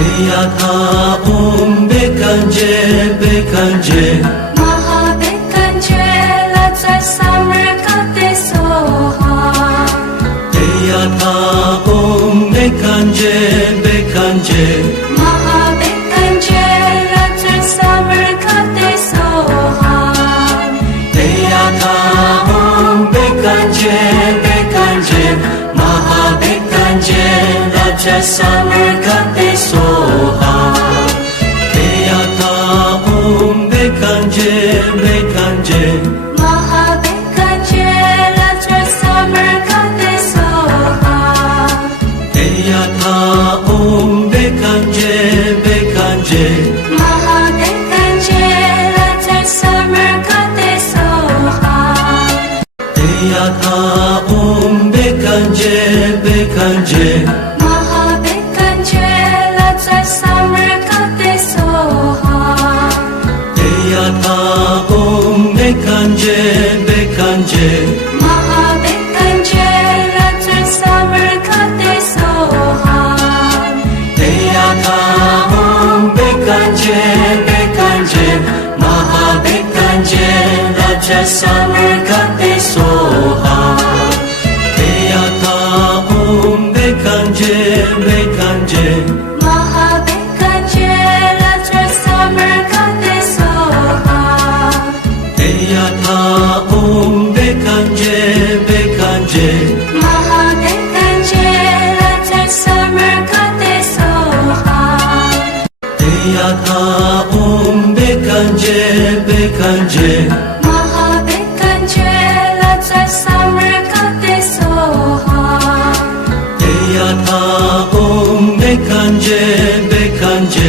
Yatha Bekanje Bekanje Maha Bekanje Latsa Samrikate Soha Yatha Bekanje Bekanje Maha Bekanje Latsa Samrikate Soha Yatha Bekanje Bekanje Maha Bekanje Latsa Samrikate Soha Yatha Bekanje Bekanje Maha Bekanje Latsa Samrikate Soha Yatha Bekanje Bekanje Maha Bekanje Latsa Samrikate Soha Yatha Bekanje Bekanje Maha Bekanje Latsa Samrikate Soha Yatha Bekanje Bekanje Maha Bekanje Latsa Samrikate Soha Yatha Bekanje Bekanje Maha Bekanje Latsa Samrikate Soha Yatha Bekanje Bekanje Maha Bekanje Latsa Samrikate Soha Yatha Bekanje Bekanje Maha Bekanje Latsa Samrikate Soha Yatha Bekanje Bekanje Maha Bekanje Latsa Samrikate Soha Yatha Bekanje Bekanje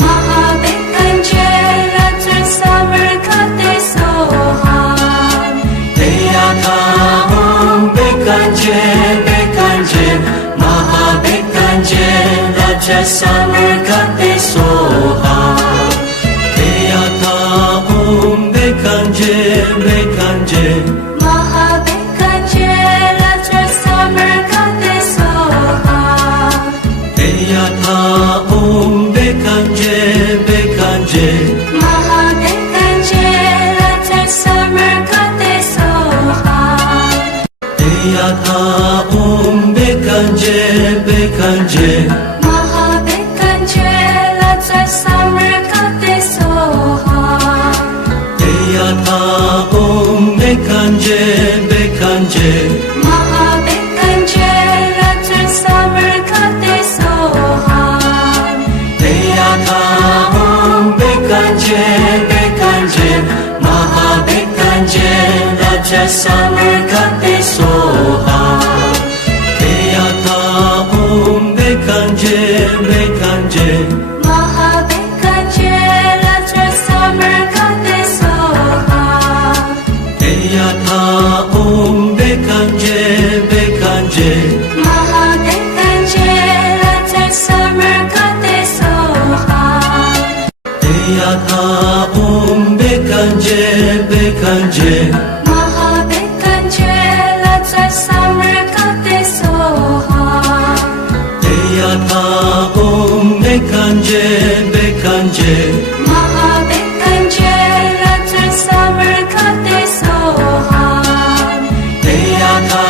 Maha Bekanje Latsa Samrikate Soha Yatha Bekanje Bekanje Maha Bekanje Latsa Samrikate Soha Yatha Bekanje Bekanje Maha Bekanje Latsa Samrikate Soha Yatha Bekanje Bekanje Maha Bekanje Latsa Samrikate Soha Yatha Bekanje Bekanje Maha Bekanje Latsa Samrikate Soha Yatha Bekanje Bekanje Maha Bekanje Latsa Samrikate Soha Yatha Bekanje Bekanje Maha Bekanje Latsa Samrikate Soha Yatha Bekanje Bekanje Maha Bekanje Latsa Samrikate Soha Yatha Bekanje Bekanje Maha Bekanje Latsa Samrikate Soha Yatha Bekanje Bekanje Maha Bekanje Latsa Samrikate Soha Yatha Bekanje Bekanje Maha Bekanje Latsa Samrikate Soha Yatha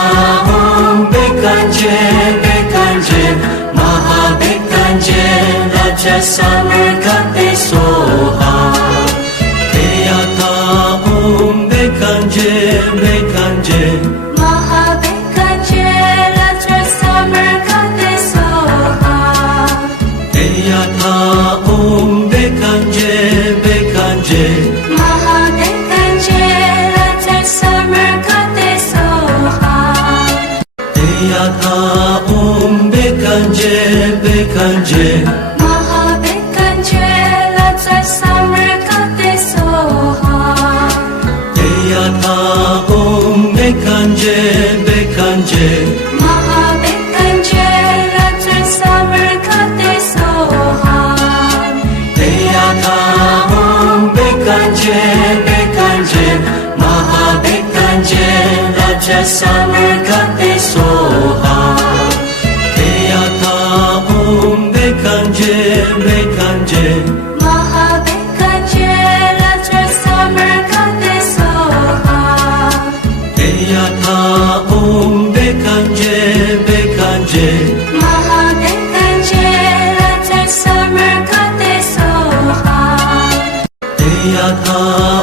Bekanje Bekanje Maha Bekanje Latsa Samrikate Soha Yatha Bekanje Bekanje Maha Bekanje Latsa Samrikate Soha Yatha Bekanje Bekanje Maha Bekanje Latsa Samrikate Soha Yatha Bekanje Bekanje Maha Bekanje Latsa Samrikate Soha Yatha Bekanje Bekanje Maha Bekanje Latsa Samrikate Soha Yatha Bekanje Bekanje Maha Bekanje Latsa Samrikate Soha Yatha Bekanje Bekanje Mahabekanje Ratra Samarkate Soha Deyata Om Bekanje Bekanje Mahabekanje Ratra Samarkate Soha Deyata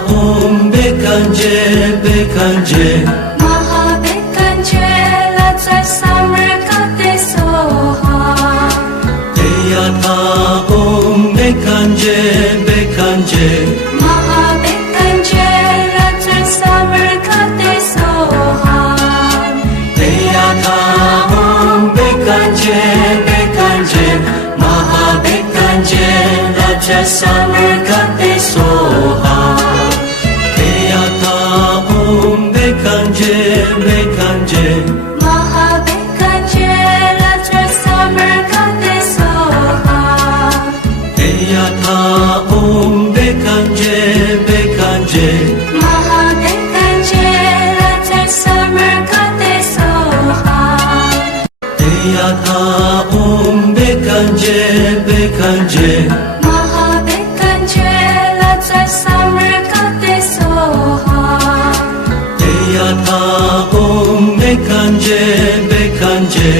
Om Bekanje Bekanje Mahabekanje Ratra Samarkate Soha Deyata Om Bekanje Bekanje Mahabekanje Ratra Samarkate Soha Deyata Om Bekanje Bekanje Mahabekanje Raja Samarkate Soha Deyata Om Bekanje Bekanje Mahabekanje Ratra Samarkate Soha Deyata Om Bekanje Bekanje Mahabekanje Ratra Samarkate Soha Deyata Om Bekanje Bekanje Mahabekanje Ratra Samarkate Soha Deyata Om Bekanje Bekanje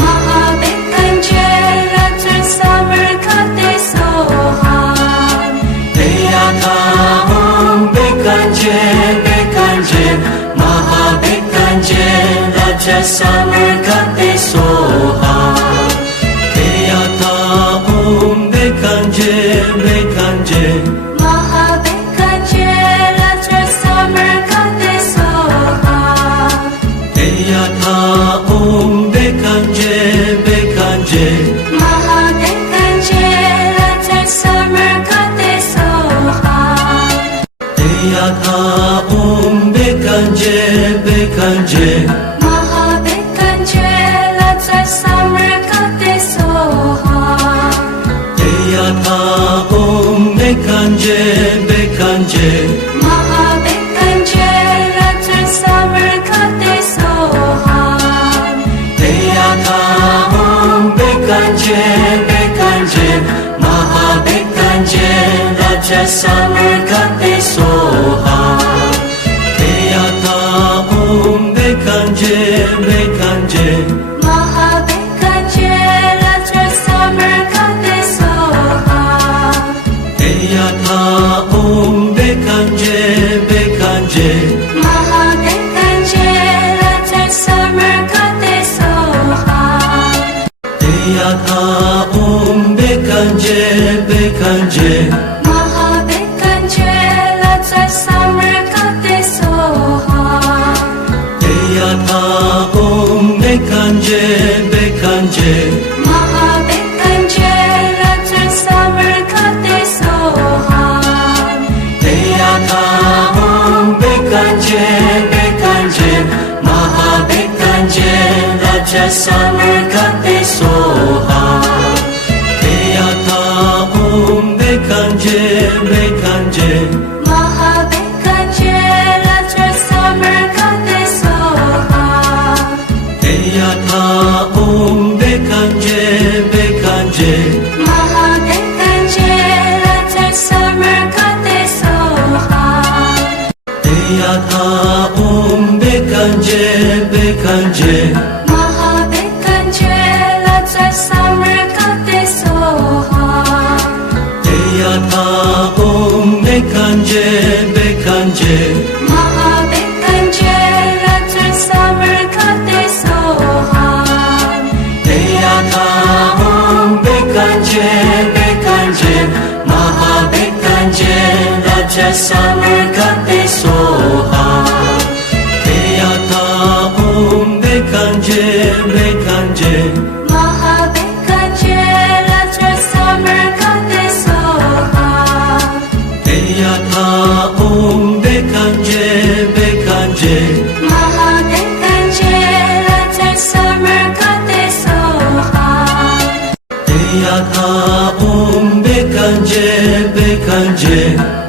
Mahabekanje Ratra Samarkate Soha Deyata Om Bekanje Bekanje Mahabekanje Raja Samarkate Soha Deyata Om Bekanje Bekanje Mahabekanje Ratra Samarkate Soha Deyata Om Bekanje Bekanje Mahabekanje Ratra Samarkate Soha Deyata Om Bekanje Bekanje Mahabekanje Ratra Samarkate Soha Deyata Om Bekanje Bekanje Mahabekanje Ratra Samarkate Soha Deyata Om Bekanje Bekanje Mahabekanje Raja Samarkate Soha Deyata Om Bekanje Bekanje Mahabekanje Ratra Samarkate Soha Deyata Om Bekanje Bekanje Mahabekanje Ratra Samarkate Soha Deyata Om Bekanje Bekanje Mahabekanje Ratra Samarkate Soha Deyata Om Bekanje Bekanje Mahabekanje Ratra Samarkate Soha Deyata Om Bekanje Bekanje Mahabekanje Raja Samarkate Soha Deyata Om Bekanje Bekanje Mahabekanje Ratra Samarkate Soha Deyata Om Bekanje Bekanje Mahabekanje Ratra Samarkate Soha Deyata Om Bekanje Bekanje Mahabekanje Ratra Samarkate Soha Deyata Om Bekanje Bekanje Mahabekanje Ratra Samarkate Soha Deyata Om Bekanje Bekanje Mahabekanje Raja Samarkate Soha Deyata Om Bekanje Bekanje Mahabekanje Ratra Samarkate Soha Deyata Om Bekanje Bekanje Mahabekanje Ratra Samarkate Soha Deyata Om Bekanje Bekanje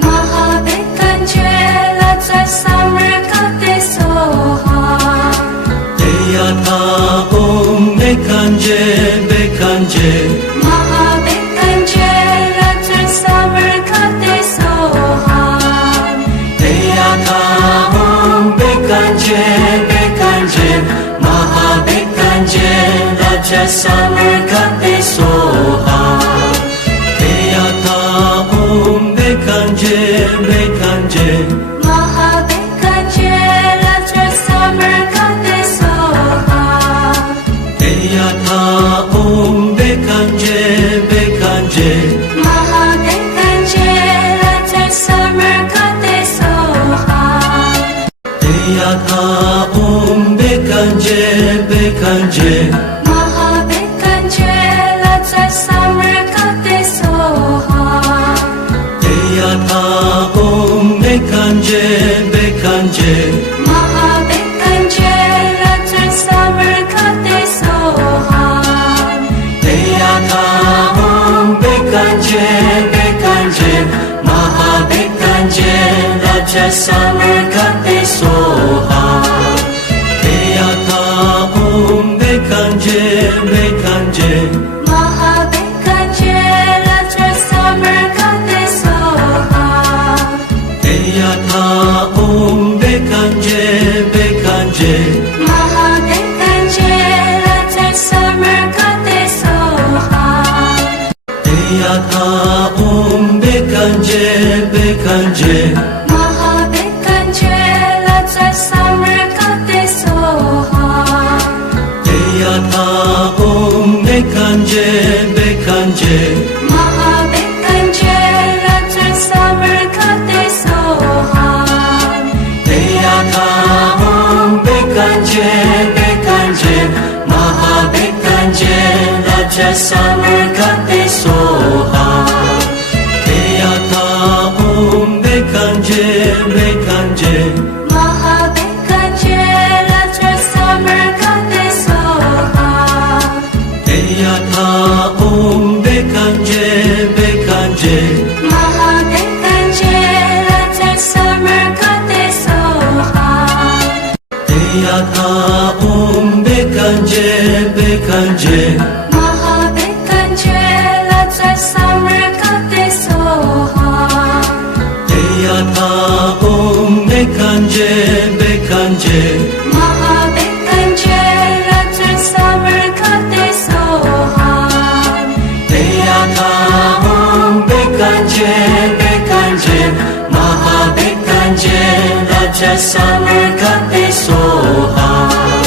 Mahabekanje Ratra Samarkate Soha Deyata Om Bekanje Bekanje Mahabekanje just summer got this so hard Eyata bekanje bekanje Mahabekanje let's just summer got this so hard Eyata bekanje bekanje Mahabekanje let's just summer got this so hard Eyata bekanje bekanje Mahabekanje let's just summer got this so hard Eyata bekanje bekanje Mahabekanje let's just summer got this so hard Eyata bekanje bekanje Mahabekanje Raja summer got this so hard Eyata bekanje bekanje Mahabekanje let's just summer got this so hard Eyata bekanje bekanje Mahabekanje let's just summer got this so hard Eyata bekanje bekanje Mahabekanje let's just summer got this so hard Eyata bekanje bekanje Mahabekanje let's just summer got this so hard Eyata bekanje bekanje Mahabekanje Raja summer got this so hard Eyata bekanje bekanje Mahabekanje let's just summer got this so hard Eyata bekanje bekanje Mahabekanje let's just summer got this so hard Eyata bekanje bekanje Mahabekanje let's just summer got this so hard Eyata bekanje bekanje Mahabekanje let's just summer got this so hard Eyata bekanje bekanje Mahabekanje Raja summer got this so hard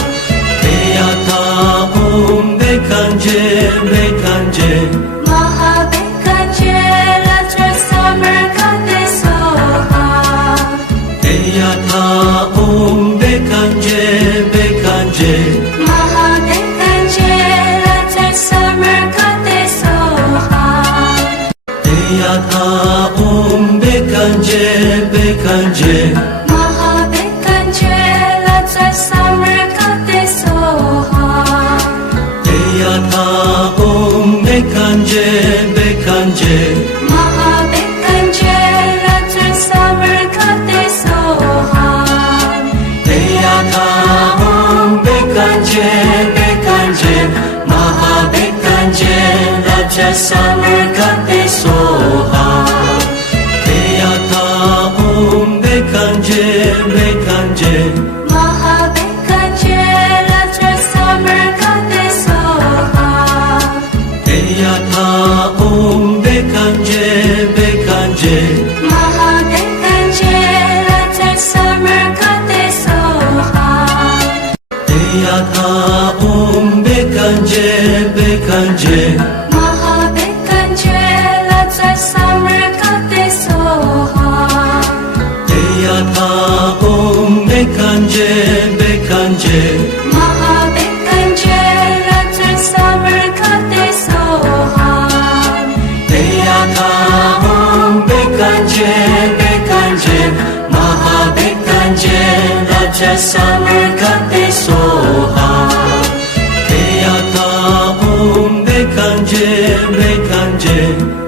Eyata bekanje bekanje Mahabekanje let's just summer got this so hard Eyata bekanje bekanje Mahabekanje let's just summer got this so hard Eyata bekanje bekanje Mahabekanje let's just summer got this so hard Eyata bekanje bekanje Mahabekanje let's just summer got this so hard Eyata bekanje bekanje Mahabekanje Raja summer got this so hard Eyata bekanje bekanje Mahabekanje let's just summer got this so hard Eyata bekanje bekanje Mahabekanje let's just summer got this so hard Eyata bekanje bekanje Mahabekanje let's just summer got this so hard Eyata bekanje bekanje Mahabekanje let's just summer got this so hard Eyata bekanje bekanje Mahabekanje Raja summer got this so hard Eyata bekanje bekanje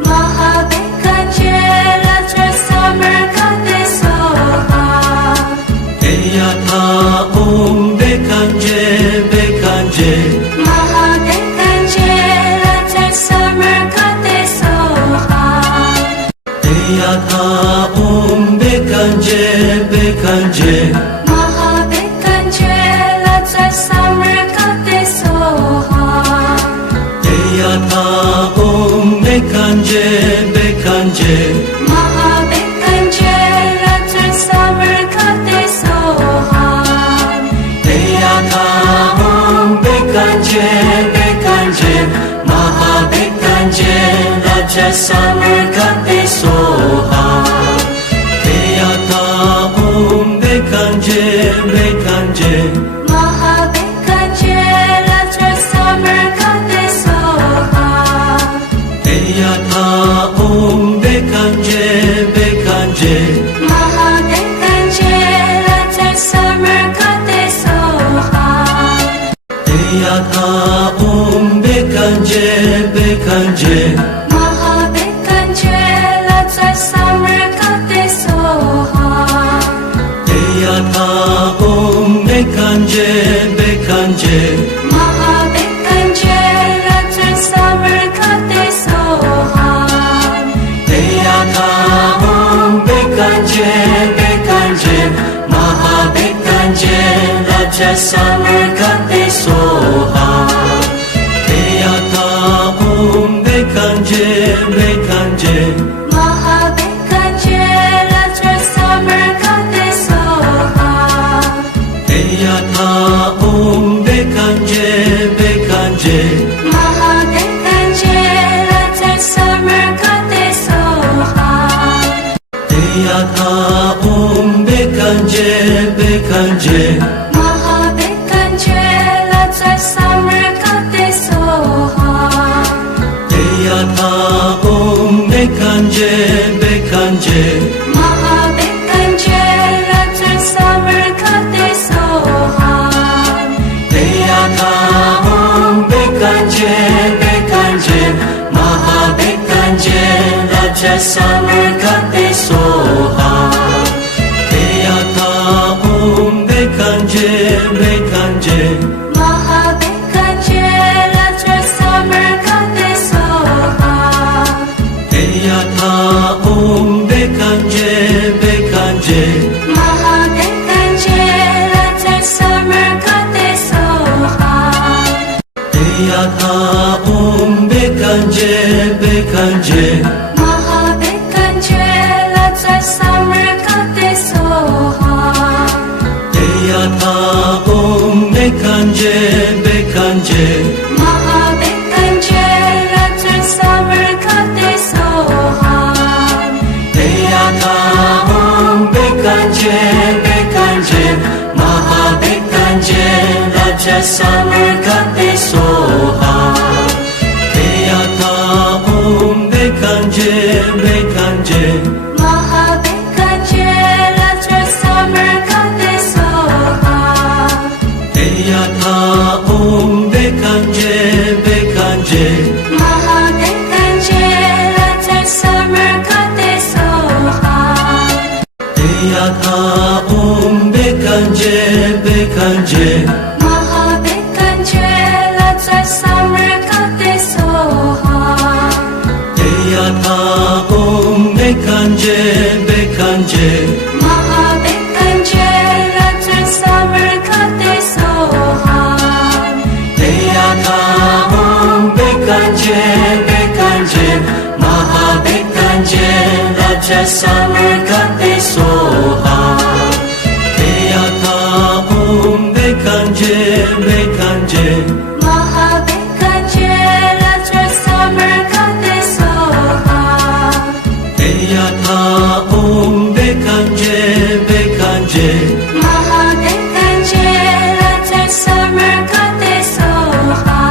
Mahabekanje let's just summer got this so hard Eyata bekanje bekanje Mahabekanje let's just summer got this so hard Eyata bekanje bekanje Mahabekanje let's just summer got this so hard Bekanje Bekanje Mahabekanje Ratri Samarkate Soha Eyatha Om Bekanje Bekanje Mahabekanje Raja Samarkate Soha Eyatha Om Bekanje Bekanje Mahabekanje Ratri Samarkate Soha Eyatha Om Bekanje Bekanje Mahabekanje Ratri Samarkate Soha Eyatha Om Bekanje Bekanje Mahabekanje Ratri Samarkate Soha Eyatha Om Bekanje Bekanje Mahabekanje Ratri Samarkate Soha Eyatha Om Bekanje Bekanje Mahabekanje Raja Samarkate Soha Eyatha Om Bekanje Bekanje Mahabekanje Ratri Samarkate Soha Eyatha Om Bekanje Bekanje Mahabekanje Ratri Samarkate Soha Eyatha Om Bekanje Bekanje Mahabekanje Ratri Samarkate Soha Eyatha Om Bekanje Bekanje Mahabekanje Ratri Samarkate Soha Eyatha Om Bekanje Bekanje Mahabekanje Raja Samarkate Soha Eyatha Om Bekanje Bekanje Mahabekanje Ratri Samarkate Soha Eyatha Om Bekanje Bekanje Mahabekanje Ratri Samarkate Soha Eyatha Om Bekanje Bekanje Mahabekanje Ratri Samarkate Soha Eyatha Om Bekanje Bekanje Mahabekanje Ratri Samarkate Soha Eyatha Om Bekanje Bekanje Mahabekanje Raja Samarkate Soha Eyatha Om Bekanje Bekanje Mahabekanje Ratri Samarkate Soha Eyatha Om Bekanje Bekanje Mahabekanje Ratri Samarkate Soha Eyatha Om Bekanje Bekanje Mahabekanje Ratri Samarkate Soha Eyatha Om Bekanje Bekanje Mahabekanje Ratri Samarkate Soha Eyatha Om Bekanje Bekanje Mahabekanje Raja Samarkate Soha Eyatha Om Bekanje Bekanje Mahabekanje Ratri Samarkate Soha Eyatha Om Bekanje Bekanje Mahabekanje Ratri Samarkate Soha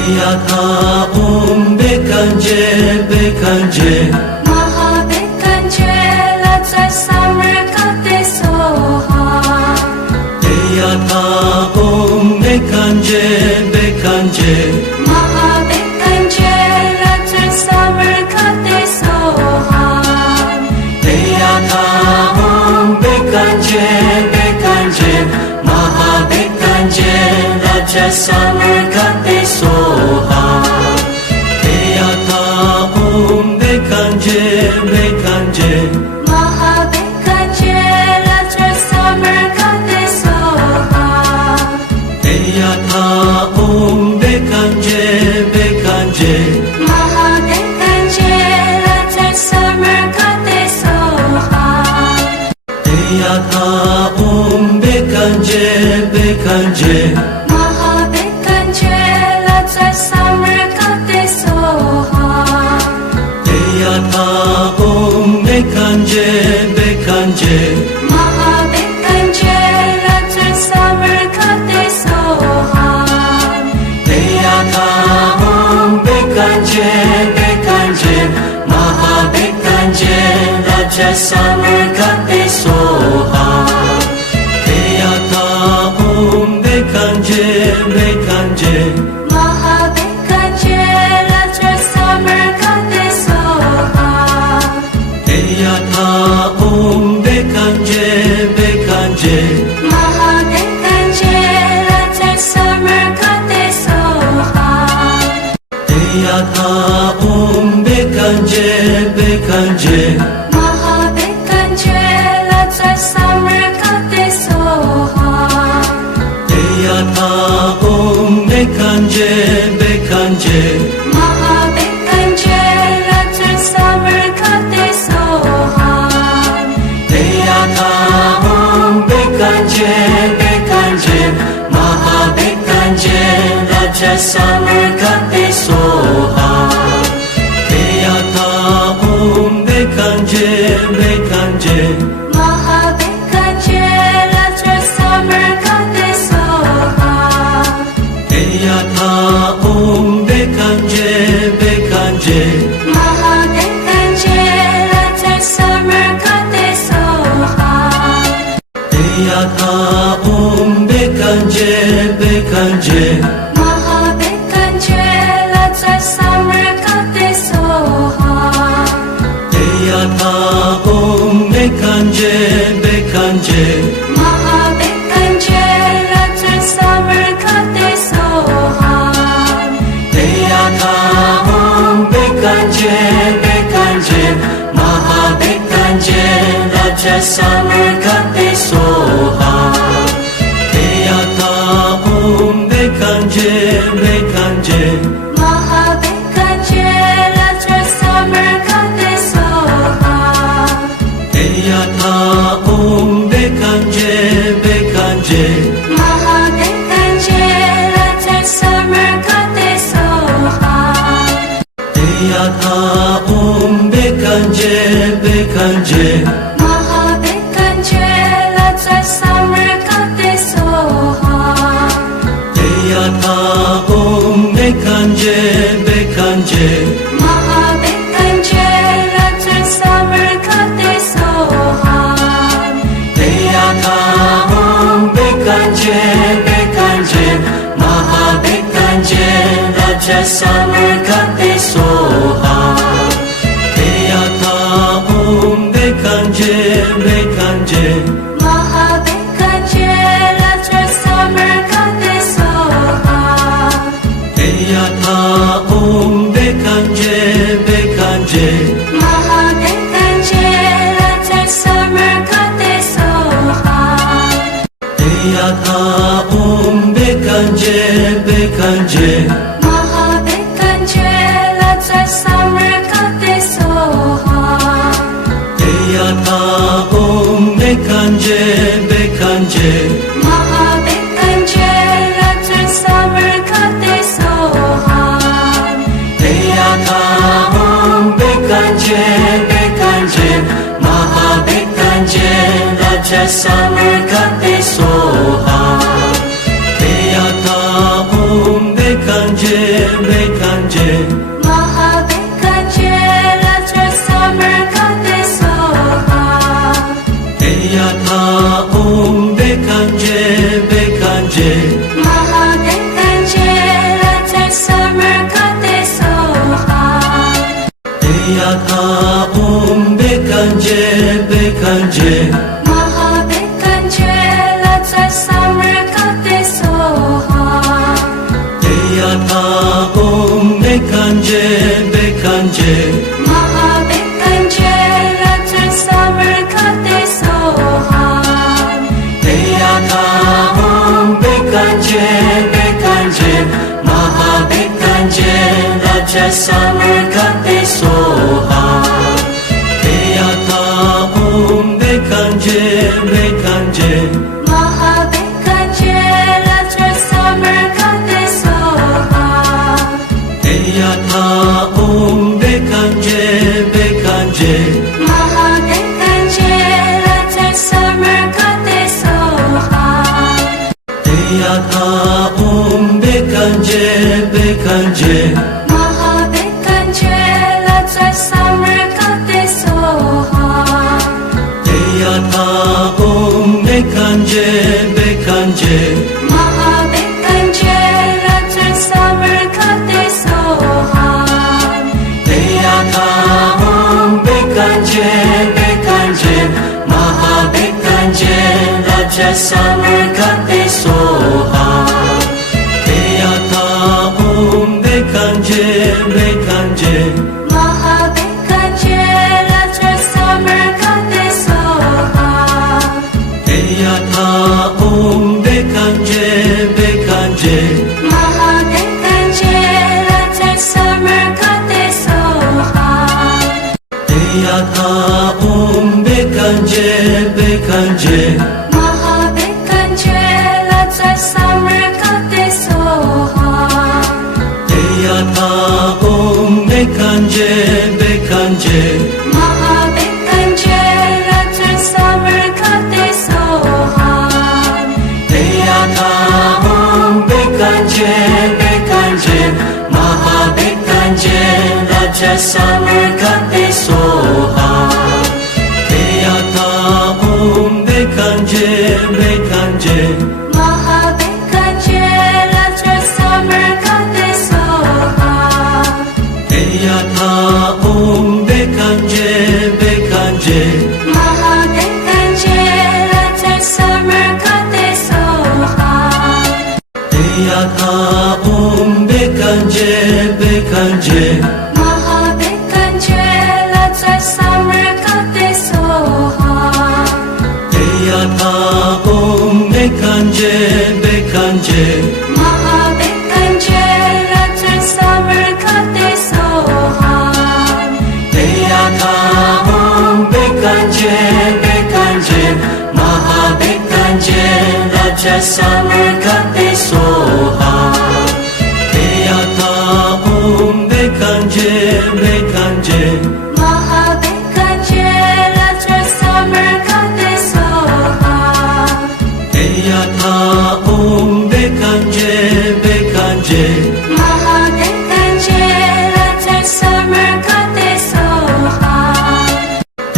Eyatha Om Bekanje Bekanje Mahabekanje Ratri Samarkate Soha Eyatha Om Bekanje Bekanje Mahabekanje Ratri Samarkate Soha Eyatha Om Bekanje Bekanje Mahabekanje Raja Samarkate Soha Eyatha Om Bekanje Bekanje Mahabekanje Ratri Samarkate Soha Eyatha Om Bekanje Bekanje Mahabekanje bekanje bekanje Mahabekanje Ratri Samarkande Soha Deyata Om bekanje bekanje Mahabekanje Raja Samarkande Soha Deyata Om bekanje bekanje Mahabekanje Ratri Samarkande Soha Deyata Om bekanje bekanje Mahabekanje Ratri Samarkande Soha Deyata Om bekanje bekanje Mahabekanje Ratri Samarkande Soha Deyata Om bekanje bekanje Mahabekanje Ratri Samarkande Soha Deyata Om bekanje bekanje Mahabekanje Raja Samarkande Soha Deyata Om bekanje bekanje Mahabekanje Ratri Samarkande Soha Deyata Om bekanje bekanje Mahabekanje Ratri Samarkande Soha Deyata Om bekanje bekanje Mahabekanje Ratri Samarkande Soha Deyata Om bekanje bekanje Mahabekanje Ratri Samarkande Soha Deyata Om bekanje bekanje Mahabekanje Raja Samarkande Soha Deyata Om bekanje bekanje Mahabekanje Ratri Samarkande Soha Deyata Om bekanje bekanje Mahabekanje Ratri Samarkande Soha Deyata Om bekanje bekanje Mahabekanje Ratri Samarkande Soha Deyata Om bekanje bekanje Mahabekanje Ratri Samarkande Soha Deyata Om bekanje bekanje Mahabekanje Raja Samarkande Soha Deyata Om bekanje bekanje Mahabekanje Ratri Samarkande Soha Deyata Om bekanje bekanje Mahabekanje Ratri Samarkande Soha Deyata Om bekanje bekanje Mahabekanje Ratri Samarkande Soha Deyata Om bekanje bekanje Mahabekanje Ratri Samarkande Soha Deyata Om bekanje bekanje Mahabekanje Raja Samarkande Soha Deyata Om bekanje bekanje Mahabekanje Ratri Samarkande Soha Deyata Om bekanje bekanje Mahabekanje Ratri Samarkande Soha Deyata Om bekanje bekanje Mahabekanje Ratri Samarkande Soha Deyata Om bekanje bekanje Mahabekanje Ratri Samarkande Soha Deyata Om bekanje bekanje Mahabekanje Raja Samarkande Soha Deyata Om bekanje bekanje Mahabekanje Ratri Samarkande Soha Deyata Om bekanje bekanje Mahabekanje Bekanje, Bekanje, Maha Bekanje, Raja Samarkate Soha. Deyata Om Bekanje, Bekanje, Maha Bekanje, Raja Samarkate Soha. Deyata Om Bekanje, Bekanje, Maha Bekanje, Raja Samarkate Soha. Deyata Om Bekanje, Bekanje, Maha Bekanje, Raja Samarkate Soha. Deyata Om Bekanje, Bekanje, Maha Bekanje, Raja Samarkate Soha. Deyata Om Bekanje, Bekanje, Maha Bekanje, Raja Samarkate Soha. Deyata Om Bekanje, Bekanje, Maha Bekanje, Raja Samarkate Soha. Deyata Om Bekanje, Bekanje, Maha Bekanje, Raja Samarkate Soha. Deyata Om Bekanje, Bekanje, Maha Bekanje, Raja Samarkate Soha. Deyata Om Bekanje, Bekanje, Maha Bekanje, Raja Samarkate Soha. Deyata Om Bekanje, Bekanje, Maha Bekanje, Raja Samarkate Soha. Deyata Om Bekanje, Bekanje, Maha Bekanje, Raja Samarkate Soha. Deyata Om Bekanje, Bekanje, Maha Bekanje, Raja Samarkate Soha.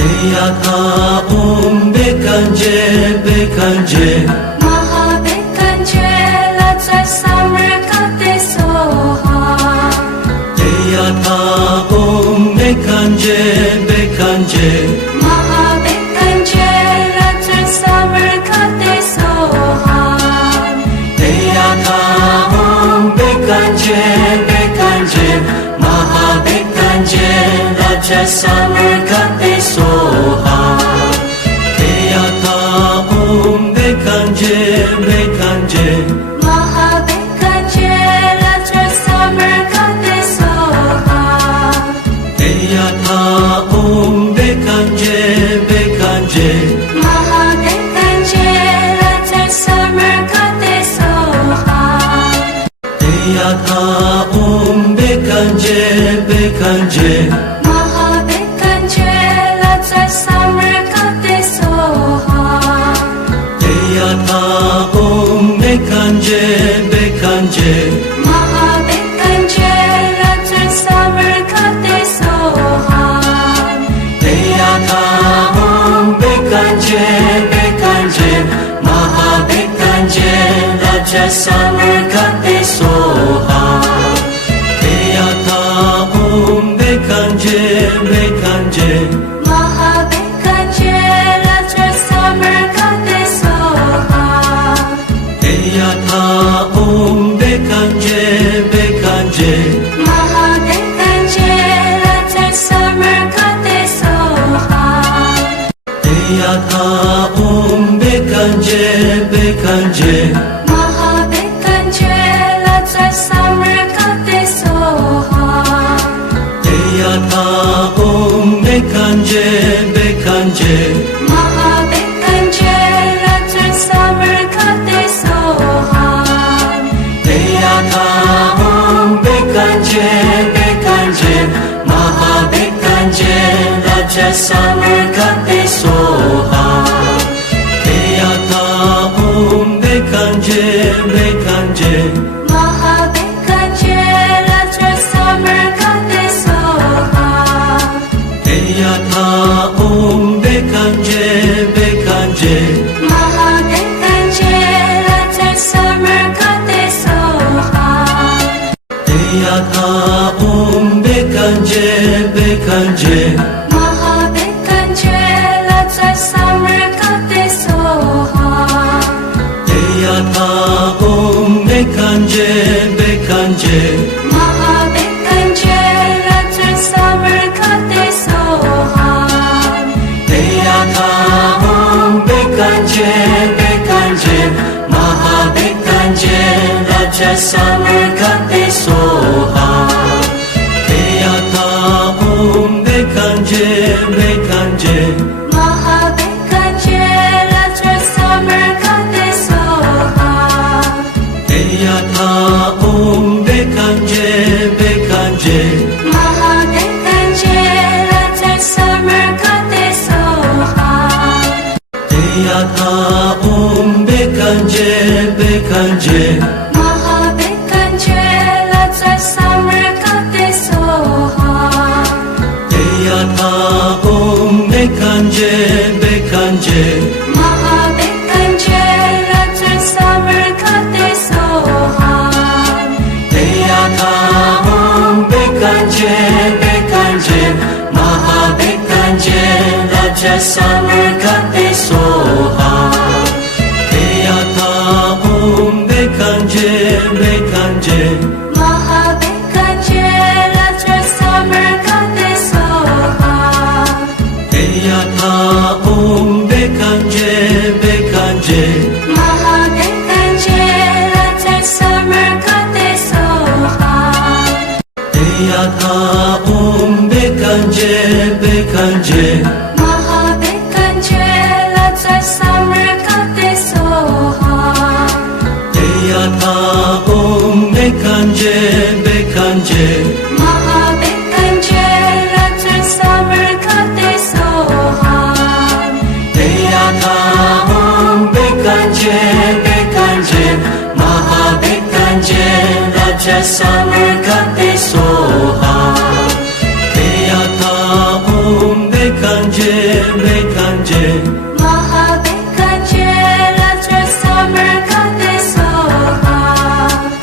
Deyata Om Bekanje, Bekanje, Maha Bekanje, Raja Samarkate Soha. Deyata Om Bekanje, Bekanje, Maha Bekanje, Raja Samarkate Soha. Deyata Om Bekanje, Bekanje, Maha Bekanje, Raja Samarkate Soha. Deyata Om Bekanje, Bekanje, Maha Bekanje, Raja Samarkate Soha. Deyata Om Bekanje, Bekanje, Maha Bekanje, Raja Samarkate Soha. Deyata Om Bekanje, Bekanje, Maha Bekanje, Raja Samarkate Soha. Deyata Om Bekanje, Bekanje, Maha Bekanje, Raja Samarkate Soha. Deyata Om Bekanje, Bekanje, Maha Bekanje, Raja Samarkate Soha. Deyata Om Bekanje, Bekanje, Maha Bekanje, Raja Samarkate Soha. Deyata Om Bekanje, Bekanje, Maha Bekanje, Raja Samarkate Soha. Deyata Om Bekanje, Bekanje, Maha Bekanje, Raja Samarkate Soha. Deyata Om Bekanje, Bekanje, Maha Bekanje, Raja Samarkate Soha. Deyata Om Bekanje, Bekanje, Maha Bekanje, Raja Samarkate Soha. Deyata Om Bekanje, Bekanje, Maha Bekanje, Raja Samarkate Soha. Deyata Om Bekanje, Bekanje, Maha Bekanje, Raja Samarkate Soha. Deyata Om Bekanje, Bekanje, Maha Bekanje, the summer goddess Soha. Deyatha Om Bekanje Bekanje Mahabekanje, the summer goddess Soha. Deyatha Om Bekanje Bekanje Mahabekanje Raja Summer Goddess Soha. Deyatha Om Bekanje Bekanje Mahabekanje, the summer goddess Soha. Deyatha Om Bekanje Bekanje Mahabekanje, the summer goddess Soha. Deyatha Om Bekanje Bekanje Mahabekanje, the summer goddess Soha. Deyatha Om Bekanje Bekanje Mahabekanje, the summer goddess Soha. Deyatha Om Bekanje Bekanje Mahabekanje Raja Summer Goddess Soha. Deyatha Om Bekanje Bekanje Mahabekanje, the summer goddess Soha. Deyatha Om Bekanje Bekanje Mahabekanje, the summer goddess Soha. Deyatha Om Bekanje Bekanje Mahabekanje, the summer goddess Soha. Deyatha Om Bekanje Bekanje Mahabekanje, the summer goddess Soha. Deyatha Om Bekanje Bekanje Mahabekanje Raja Summer Goddess Soha. Deyatha Om Bekanje Bekanje Mahabekanje, the summer goddess Soha.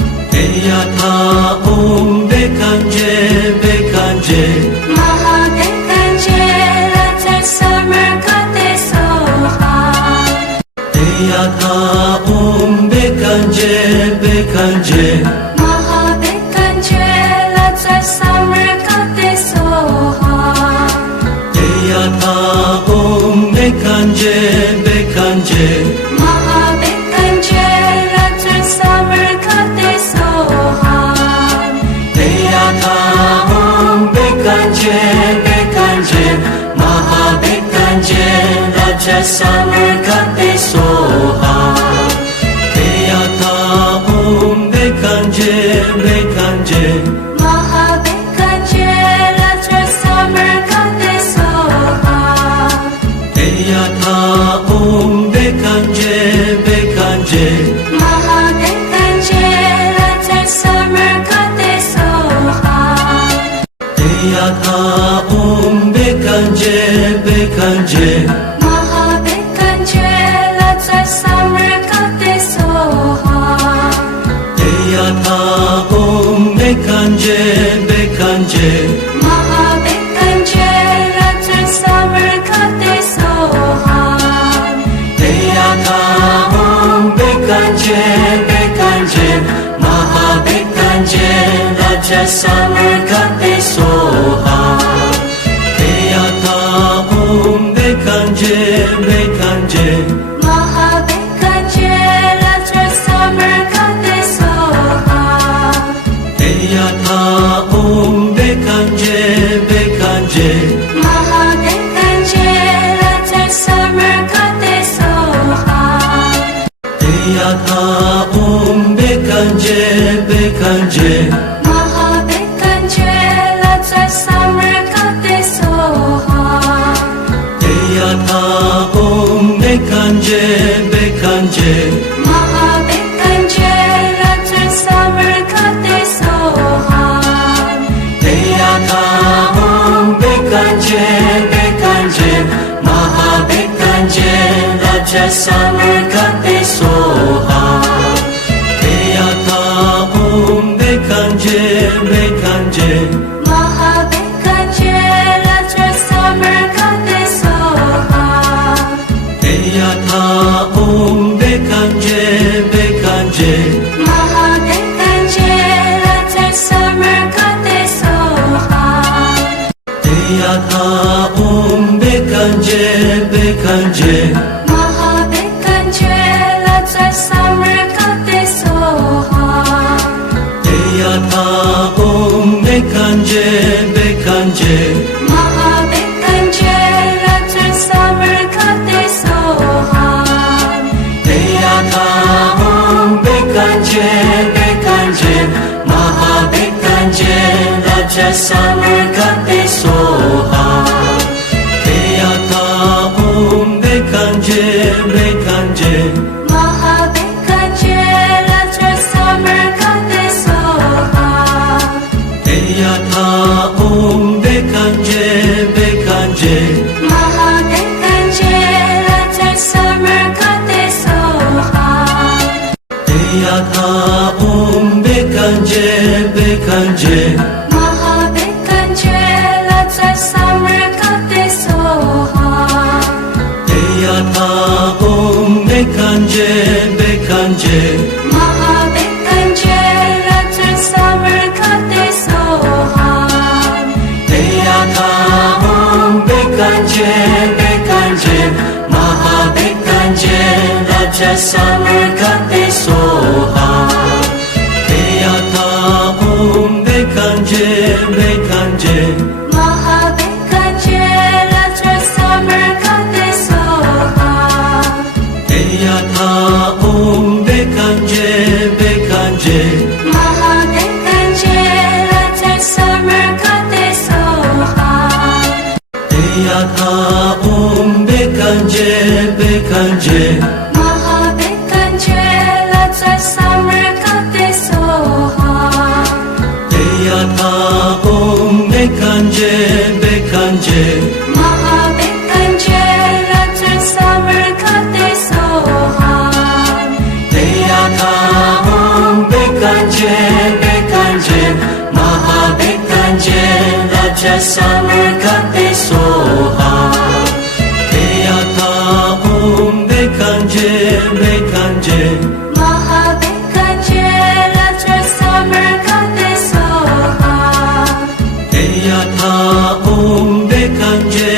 Deyatha Om Bekanje Bekanje Mahabekanje, the summer goddess Soha. Deyatha Om Bekanje Bekanje Mahabekanje, the summer goddess Soha. Deyatha Om Bekanje Bekanje Mahabekanje, the summer goddess Soha. Deyatha Om Bekanje Bekanje Mahabekanje Raja Summer Goddess Soha. Deyatha Om Bekanje Bekanje Mahabekanje, the summer goddess Soha. Deyatha Om Bekanje Bekanje Mahabekanje, the summer goddess Soha. Deyatha Om Bekanje Bekanje Mahabekanje, the summer goddess Soha. Deyatha Om Bekanje Bekanje Mahabekanje, the summer goddess Soha. Deyatha Om Bekanje Bekanje Mahabekanje Raja Summer Goddess Soha. Deyatha Om Bekanje Bekanje Mahabekanje, the summer goddess Soha. Deyatha Om Bekanje Bekanje Mahabekanje, the summer goddess Soha. Deyatha Om Bekanje Bekanje Mahabekanje, the summer goddess Soha. Deyatha Om Bekanje Bekanje Mahabekanje, the summer goddess Soha. Deyatha Om Bekanje Bekanje Mahabekanje Raja Summer Goddess Soha. Deyatha Om Bekanje Bekanje Mahabekanje, the summer goddess Soha. Deyata Bekanje Bekanje Mahabekanje Laja Samarkate Soha Deyata Bekanje Bekanje Mahabekanje Laja Samarkate Soha Deyata Bekanje Bekanje Mahabekanje Laja Samarkate Soha Deyata Bekanje Bekanje Mahabekanje Laja Samarkate Soha Deyata Bekanje Bekanje Mahabekanje Laja Samarkate Soha Deyata Bekanje Bekanje Mahabekanje Laja Samarkate Soha Deyata Bekanje Bekanje Mahabekanje Laja Samarkate Soha Deyata Bekanje Bekanje Mahabekanje Laja Samarkate Soha Deyata Bekanje Bekanje Mahabekanje Laja Samarkate Soha Deyata Bekanje Bekanje Mahabekanje Laja Samarkate Soha Deyata Bekanje Bekanje Mahabekanje Laja Samarkate Soha Deyata Bekanje Bekanje Mahabekanje Laja Samarkate Soha Deyata Bekanje Bekanje Mahabekanje Laja Samarkate Soha Deyata Bekanje Bekanje Mahabekanje Laja Samarkate Soha Deyata Bekanje